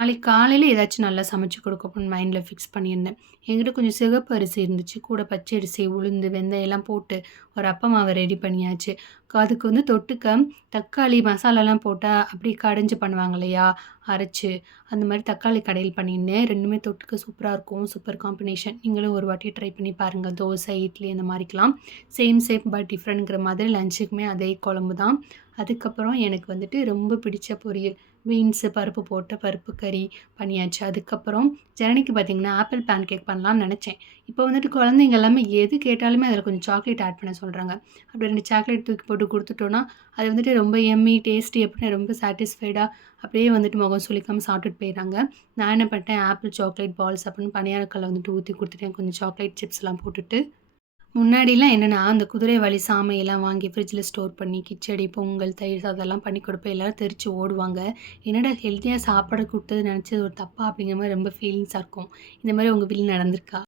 நாளைக்கு காலையில ஏதாச்சும் நல்லா சமைச்சு கொடுக்கணும்னு மைண்ட்ல ஃபிக்ஸ் பண்ணியிருந்தேன். என்கிட்ட கொஞ்சம் சிவப்பு அரிசி இருந்துச்சு. கூட பச்சை அரிசி, உளுந்து, வெந்தயம் எல்லாம் போட்டு ஒரு அப்ப மாவு ரெடி பண்ணியாச்சு. அதுக்கு வந்து தொட்டுக்க தக்காளி மசாலாலாம் போட்டா அப்படியே கடைஞ்சு பண்ணுவாங்க இல்லையா? அரைச்சு, அந்த மாரி தக்காளி கடையல் பண்ணியிருந்தேன். 2மே தொட்டுக்க சூப்பரா இருக்கும். Super combination. நீங்களும் ஒரு வாட்டி ட்ரை பண்ணி பாருங்க. தோசை, இட்லி அந்த மாரிக்கலாம். சேம் பட் டிஃப்ரெண்ட்ங்கிற மாதிரி லஞ்சுக்குமே அதே குழம்பு தான். அதுக்கப்புறம் எனக்கு வந்துட்டு ரொம்ப பிடிச்ச பொரியல். பீன்ஸு, பருப்பு போட்ட பருப்பு கறி பண்ணியாச்சு. அதுக்கப்புறம் ஜனனிக்கு பார்த்தீங்கன்னா, ஆப்பிள் பேன் கேக் பண்ணலான்னு நெனச்சேன். இப்போ வந்துட்டு குழந்தைங்க எல்லாமே எது கேட்டாலுமே அதில கொஞ்சம் சாக்லேட் ஆட் பண்ண சொல்றாங்க. அப்படி 2 சாக்லேட் தூக்கி போட்டு குடுத்துட்டோம்னா, அது வந்துட்டு ரொம்ப யம்மி, டேஸ்டி அப்படின்னு ரொம்ப சாட்டிஸ்ஃபைடா அப்படியே வந்துட்டு முகம் சுளிக்காம சாப்பிட்டுட்டு போயிறாங்க. நான் என்ன பண்ணிட்டேன், ஆப்பிள் சாக்லேட் பால்ஸ் அப்படின்னு பணியாரக்கல்ல வந்துட்டு ஊத்தி குடுத்துட்டேன். கொஞ்சம் சாக்லேட் சிப்ஸ்லாம் போட்டுட்டு. முன்னாடிலாம் என்னன்னா, அந்த குதிரைவாலி சாமையெல்லாம் வாங்கி ஃப்ரிட்ஜில ஸ்டோர் பண்ணி கிச்சடி, பொங்கல், தயிர் சாதம் அதெல்லாம் பண்ணி குடுப்பேன். எல்லாரும் தெறிச்சு ஓடுவாங்க. என்னடா ஹெல்த்தியா சாப்பாடு குடுத்தது நெனச்சது ஒரு தப்பா? அப்படிங்கிற மாரி ரொம்ப ஃபீலிங்ஸா இருக்கும். இந்த மாரி உங்க வீட்ல நடந்திருக்கா?